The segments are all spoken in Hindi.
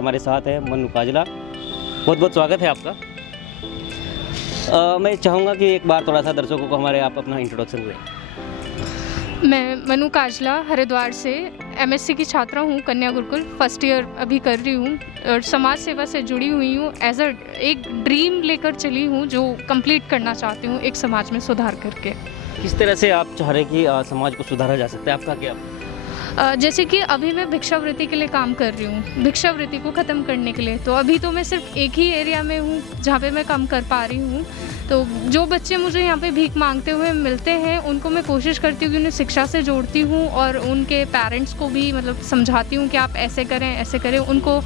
हमारे साथ है मनु काजला। बहुत बहुत स्वागत है आपका। मैं चाहूँगा कि एक बार थोड़ा सा दर्शकों को हमारे आप अपना इंट्रोडक्शन दें। मैं मनु काजला हरिद्वार से एमएससी की छात्रा हूँ, कन्या गुरुकुल फर्स्ट ईयर अभी कर रही हूँ और समाज सेवा से जुड़ी हुई हूँ। एज अ एक ड्रीम लेकर चली हूँ जो कंप्लीट करना चाहती हूँ एक समाज में सुधार करके। किस तरह से आप चाह रहे हैं कि समाज को सुधारा जा सकता है, आपका क्या? जैसे कि अभी मैं भिक्षावृत्ति के लिए काम कर रही हूँ, भिक्षावृत्ति को ख़त्म करने के लिए। तो अभी तो मैं सिर्फ एक ही एरिया में हूँ जहाँ पे मैं काम कर पा रही हूँ। तो जो बच्चे मुझे यहाँ पे भीख मांगते हुए मिलते हैं उनको मैं कोशिश करती हूँ कि उन्हें शिक्षा से जोड़ती हूँ और उनके पेरेंट्स को भी मतलब समझाती हूँ कि आप ऐसे करें। उनको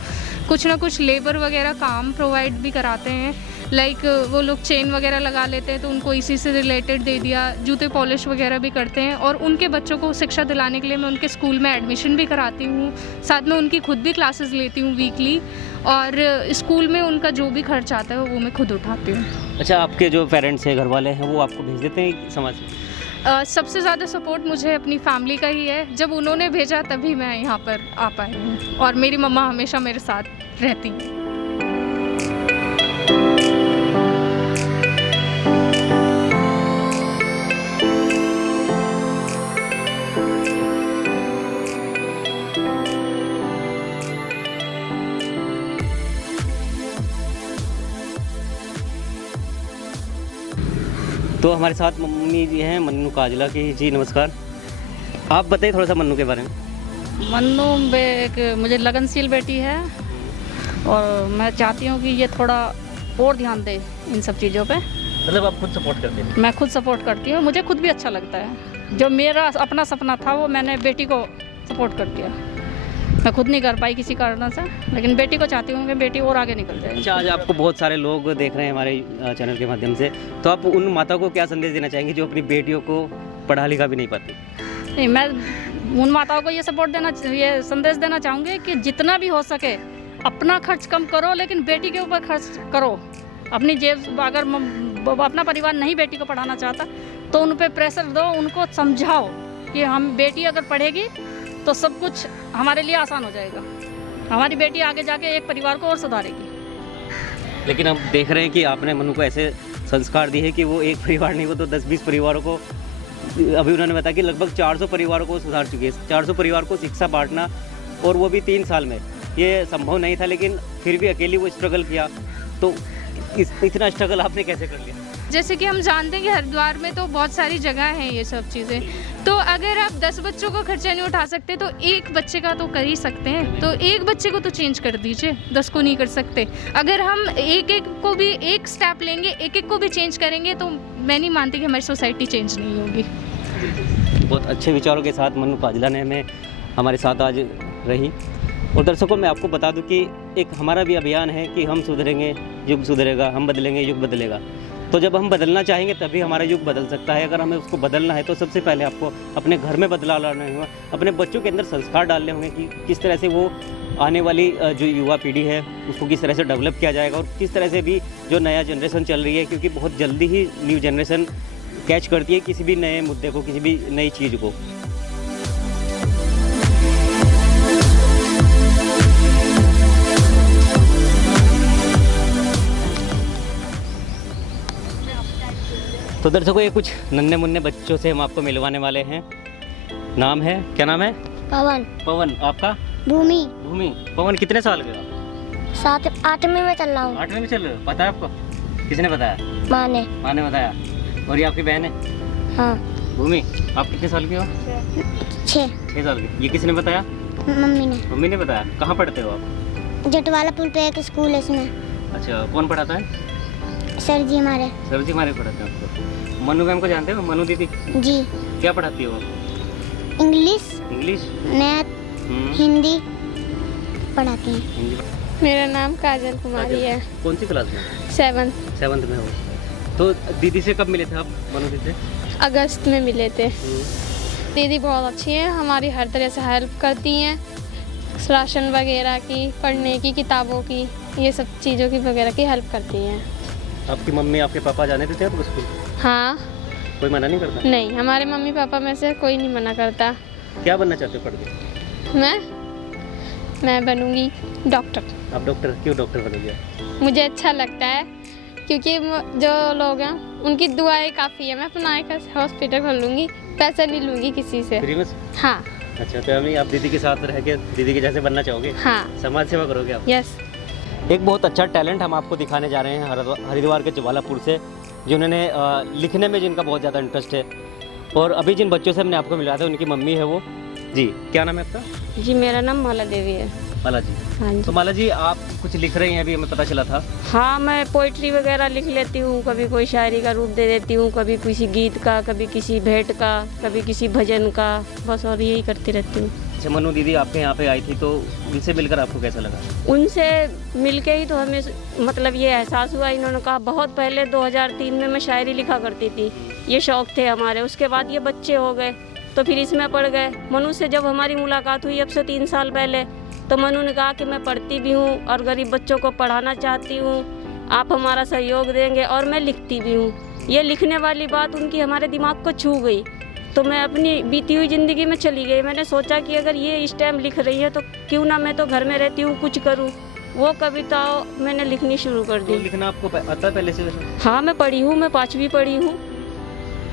कुछ ना कुछ लेबर वगैरह काम प्रोवाइड भी कराते हैं। लाइक वो लोग चेन वगैरह लगा लेते हैं तो उनको इसी से रिलेटेड दे दिया। जूते पॉलिश वगैरह भी करते हैं और उनके बच्चों को शिक्षा दिलाने के लिए मैं उनके स्कूल में एडमिशन भी कराती हूँ। साथ में उनकी खुद भी क्लासेस लेती हूँ वीकली और स्कूल में उनका जो भी खर्च आता है वो मैं खुद उठाती हूँ। अच्छा, आपके जो पेरेंट्स हैं, घर वाले हैं, वो आपको भेज देते हैं समाज में? सबसे ज़्यादा सपोर्ट मुझे अपनी फैमिली का ही है। जब उन्होंने भेजा तभी मैं यहाँ पर आ पाई हूँ और मेरी मम्मा हमेशा मेरे साथ रहती हैं। तो हमारे साथ मम्मी जी हैं मन्नू काजला की। जी नमस्कार। आप बताइए थोड़ा सा मन्नू के बारे में। मन्नू एक मुझे लगनशील बेटी है और मैं चाहती हूँ कि ये थोड़ा और ध्यान दे इन सब चीज़ों पे। मतलब आप खुद सपोर्ट करते हैं? मैं खुद सपोर्ट करती हूँ, मुझे खुद भी अच्छा लगता है। जो मेरा अपना सपना था वो मैंने बेटी को सपोर्ट कर दिया। मैं खुद नहीं कर पाई किसी कारण से, लेकिन बेटी को चाहती हूँ कि बेटी और आगे निकल जाए। अच्छा, आज आपको बहुत सारे लोग देख रहे हैं हमारे चैनल के माध्यम से, तो आप उन माताओं को क्या संदेश देना चाहेंगे जो अपनी बेटियों को पढ़ा लिखा भी नहीं पाती? नहीं, मैं उन माताओं को ये ये संदेश देना चाहूँगी कि जितना भी हो सके अपना खर्च कम करो, लेकिन बेटी के ऊपर खर्च करो। अपनी जेब, अगर अपना परिवार नहीं बेटी को पढ़ाना चाहता तो उन पर प्रेशर दो, उनको समझाओ कि हम बेटी अगर पढ़ेगी तो सब कुछ हमारे लिए आसान हो जाएगा। हमारी बेटी आगे जाके एक परिवार को और सुधारेगी। लेकिन हम देख रहे हैं कि आपने मनु को ऐसे संस्कार दिए हैं कि वो एक परिवार नहीं, वो तो 10-20 परिवारों को, अभी उन्होंने बताया कि लगभग 400 परिवारों को सुधार चुकी है। 400 परिवार को शिक्षा बांटना, और वो भी 3 साल में। ये संभव नहीं था, लेकिन फिर भी अकेली वो स्ट्रगल किया। तो इतना स्ट्रगल आपने कैसे कर लिया? जैसे कि हम जानते हैं कि हरिद्वार में तो बहुत सारी जगह हैं ये सब चीज़ें। तो अगर आप 10 बच्चों का खर्चा नहीं उठा सकते तो एक बच्चे का तो कर ही सकते हैं। तो एक बच्चे को तो चेंज कर दीजिए, 10 को नहीं कर सकते। अगर हम एक को भी एक स्टेप लेंगे, एक को भी चेंज करेंगे तो मैं नहीं मानती कि हमारी सोसाइटी चेंज नहीं होगी। बहुत अच्छे विचारों के साथ मनु काजला ने हमें हमारे साथ आज रही। और दर्शकों, मैं आपको बता दूं कि एक हमारा भी अभियान है कि हम सुधरेंगे युग सुधरेगा, हम बदलेंगे युग बदलेगा। तो जब हम बदलना चाहेंगे तभी हमारा युग बदल सकता है। अगर हमें उसको बदलना है तो सबसे पहले आपको अपने घर में बदलाव लाना होगा, अपने बच्चों के अंदर संस्कार डालने होंगे कि किस तरह से वो आने वाली जो युवा पीढ़ी है उसको किस तरह से डेवलप किया जाएगा, और किस तरह से भी जो नया जनरेशन चल रही है, क्योंकि बहुत जल्दी ही न्यू जनरेशन कैच करती है किसी भी नए मुद्दे को, किसी भी नई चीज़ को। तो दर्शकों, ये कुछ नन्हे मुन्ने बच्चों से हम आपको मिलवाने वाले हैं। नाम है, क्या नाम है? पवन। पवन। आपका? भूमि। भूमि। पवन कितने साल के हो? 8वीं में चल रहा हूँ। 8वीं में चल रहे हो? पता है आपको? किसने बताया? माँ ने बताया। और ये आपकी बहन है? हाँ। भूमि, आप कितने साल की हो? 6 साल की। ये किसने बताया? मम्मी ने। मम्मी ने बताया। कहाँ पढ़ते हो आप? जटवाला पुल पे एक स्कूल है इसमें। अच्छा, कौन पढ़ाता है? सर जी हमारे। सर जी हमारे पढ़ाते हैं आपको। मनु मैम को जानते हो? मनु दीदी जी। क्या पढ़ाती हो? इंग्लिश, मैथ, हिंदी पढ़ाती हैं। हिंदी। मेरा नाम काजल कुमारी है। कौन सी क्लास में? 7th में हो। तो दीदी से कब मिले थे आप? मनु दीदी से अगस्त में मिले थे। दीदी बहुत अच्छी हैं, हमारी हर तरह से हेल्प करती हैं, राशन वगैरह की, पढ़ने की, किताबों की, ये सब चीज़ों की वगैरह की हेल्प करती हैं। आपकी मम्मी आपके पापा जाने देते हैं आपको स्कूल? हाँ। कोई मना नहीं करता? नहीं, हमारे मम्मी पापा में से कोई नहीं मना करता। क्या बनना चाहते हो पढ़ के? मैं बनूंगी डॉक्टर। आप डॉक्टर क्यों डॉक्टर बनोगे? मुझे अच्छा लगता है क्योंकि जो लोग हैं उनकी दुआएं काफ़ी है। मैं अपना एक हॉस्पिटल खोलूँगी, पैसा नहीं लूँगी किसी से। फ्री में? हाँ। अच्छा, तो अम्मी आप दीदी के साथ रह के दीदी के जैसे बनना चाहोगे? हाँ। समाज सेवा करोगे आप? यस। एक बहुत अच्छा टैलेंट हम आपको दिखाने जा रहे हैं हरिद्वार के ज्वालापुर से, जिन्होंने लिखने में जिनका बहुत ज़्यादा इंटरेस्ट है। और अभी जिन बच्चों से हमने आपको मिलाया था उनकी मम्मी है वो। जी, क्या नाम है आपका? जी मेरा नाम माला देवी है। माला जी। हाँ जी। तो माला जी आप कुछ लिख रही हैं अभी, हमें पता चला था। हाँ, मैं पोइट्री वगैरह लिख लेती हूँ, कभी कोई शायरी का रूप दे देती हूँ, कभी किसी गीत का, कभी किसी भेंट का, कभी किसी भजन का, बस और यही करती रहती हूँ। अच्छा, मनु दीदी आपके यहाँ पे आई थी तो उनसे मिलकर आपको कैसा लगा? उनसे मिलके ही तो हमें मतलब ये एहसास हुआ। इन्होंने कहा बहुत पहले 2003 में मैं शायरी लिखा करती थी, ये शौक थे हमारे। उसके बाद ये बच्चे हो गए तो फिर इसमें पड़ गए। मनु से जब हमारी मुलाकात हुई अब से 3 साल पहले, तो मनु ने कहा कि मैं पढ़ती भी हूँ और गरीब बच्चों को पढ़ाना चाहती हूँ, आप हमारा सहयोग देंगे, और मैं लिखती भी हूँ। ये लिखने वाली बात उनकी हमारे दिमाग को छू गई, तो मैं अपनी बीती हुई ज़िंदगी में चली गई। मैंने सोचा कि अगर ये इस टाइम लिख रही है तो क्यों ना मैं तो घर में रहती हूँ कुछ करूँ। वो कविता मैंने लिखनी शुरू कर दी। तो लिखना आपको आता है पहले से? हाँ, मैं पढ़ी हूँ, मैं 5वीं पढ़ी हूँ,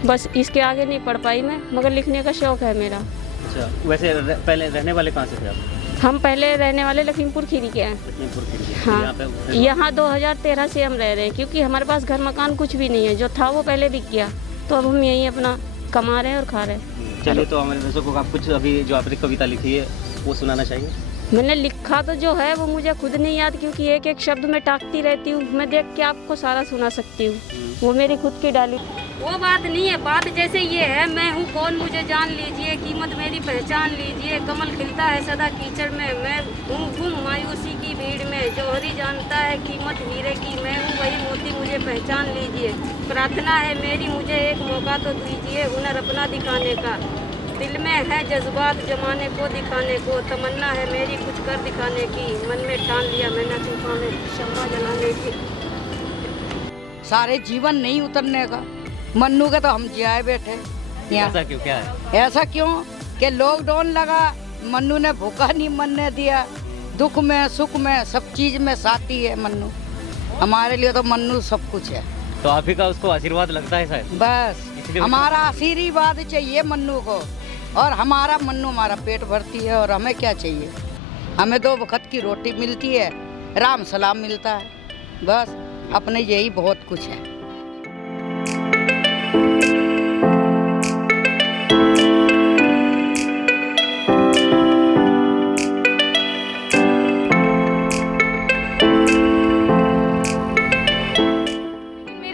बस इसके आगे नहीं पढ़ पाई मैं, मगर लिखने का शौक़ है मेरा। अच्छा, वैसे पहले रहने वाले कहाँ से थे आप? हम पहले रहने वाले लखीमपुर खीरी के हैं। लखीमपुर खीरी के। हाँ, यहाँ 2013 से हम रह रहे हैं, क्योंकि हमारे पास घर मकान कुछ भी नहीं है। जो था वो पहले बिक गया, तो अब हम यहीं अपना कमा रहे हैं और खा रहे हैं। चलिए, तो हमारे दर्शकों को आप कुछ अभी जो आपने कविता लिखी है वो सुनाना चाहिए। मैंने लिखा तो जो है वो मुझे खुद नहीं याद, क्योंकि एक एक शब्द मैं टाकती रहती हूँ। मैं देख के आपको सारा सुना सकती हूँ, वो मेरी खुद की डाली। वो बात नहीं है, बात जैसे ये है, मैं हूँ कौन मुझे जान लीजिए, कीमत मेरी पहचान लीजिए। कमल खिलता है सदा कीचड़ में, मैं हूँ गुम मायूसी की भीड़ में। जौहरी जानता है कीमत हीरे की, मैं हूँ वही मोती मुझे पहचान लीजिए। प्रार्थना है मेरी मुझे एक मौका तो दीजिए, हुनर अपना दिखाने का। दिल में है जज्बात जमाने को दिखाने को, तमन्ना है मेरी कुछ कर दिखाने की। मन में ठान लिया मैंने तूफान में शम्मा जलाने की। सारे जीवन नहीं उतरने का, मन्नू के तो हम जियाए बैठे यहाँ। ऐसा क्यों, क्या है? ऐसा क्यों कि लॉकडाउन लगा, मन्नू ने भूखा नहीं मरने दिया। दुख में सुख में सब चीज में साथी है मन्नू, हमारे लिए तो मन्नू सब कुछ है। तो आप ही का उसको आशीर्वाद लगता है शायद? बस हमारा आशीर्वाद चाहिए मन्नू को, और हमारा मन्नू हमारा पेट भरती है। और हमें क्या चाहिए? हमें 2 वक्त की रोटी मिलती है, राम सलाम मिलता है, बस अपने यही बहुत कुछ है।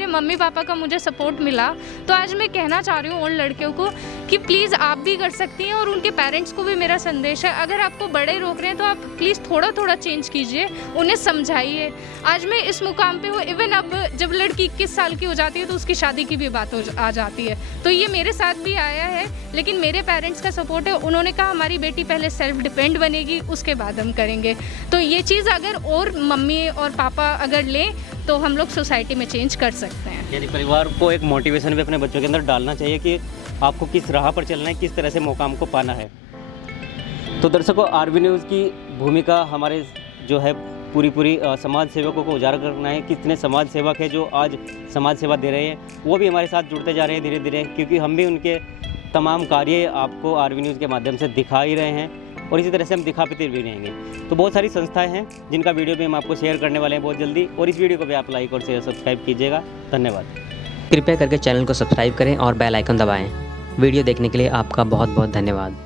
मम्मी पापा का मुझे सपोर्ट मिला, तो आज मैं कहना चाह रही हूँ उन लड़कियों को कि प्लीज़ आप भी कर सकती हैं। और उनके पेरेंट्स को भी मेरा संदेश है, अगर आपको बड़े रोक रहे हैं तो आप प्लीज़ थोड़ा थोड़ा चेंज कीजिए, उन्हें समझाइए। आज मैं इस मुकाम पे हूँ। इवन अब जब लड़की 21 साल की हो जाती है तो उसकी शादी की भी बात आ जाती है, तो ये मेरे साथ भी आया है। लेकिन मेरे पेरेंट्स का सपोर्ट है, उन्होंने कहा हमारी बेटी पहले सेल्फ डिपेंड बनेगी, उसके बाद हम करेंगे। तो ये चीज़ अगर और मम्मी और पापा अगर लें तो हम लोग सोसाइटी में चेंज कर सकते हैं। यानी परिवार को एक मोटिवेशन भी अपने बच्चों के अंदर डालना चाहिए कि आपको किस राह पर चलना है, किस तरह से मुकाम को पाना है। तो दर्शकों, आरवी न्यूज़ की भूमिका हमारे जो है पूरी समाज सेवकों को उजागर करना है। कितने समाज सेवक हैं जो आज समाज सेवा दे रहे हैं, वो भी हमारे साथ जुड़ते जा रहे हैं धीरे धीरे, क्योंकि हम भी उनके तमाम कार्य आपको आरवी न्यूज़ के माध्यम से दिखा ही रहे हैं और इसी तरह से हम दिखाते भी रहेंगे। तो बहुत सारी संस्थाएं हैं जिनका वीडियो भी हम आपको शेयर करने वाले हैं बहुत जल्दी, और इस वीडियो को भी आप लाइक और शेयर सब्सक्राइब कीजिएगा। धन्यवाद। कृपया करके चैनल को सब्सक्राइब करें और बेल आइकन दबाएं। वीडियो देखने के लिए आपका बहुत बहुत धन्यवाद।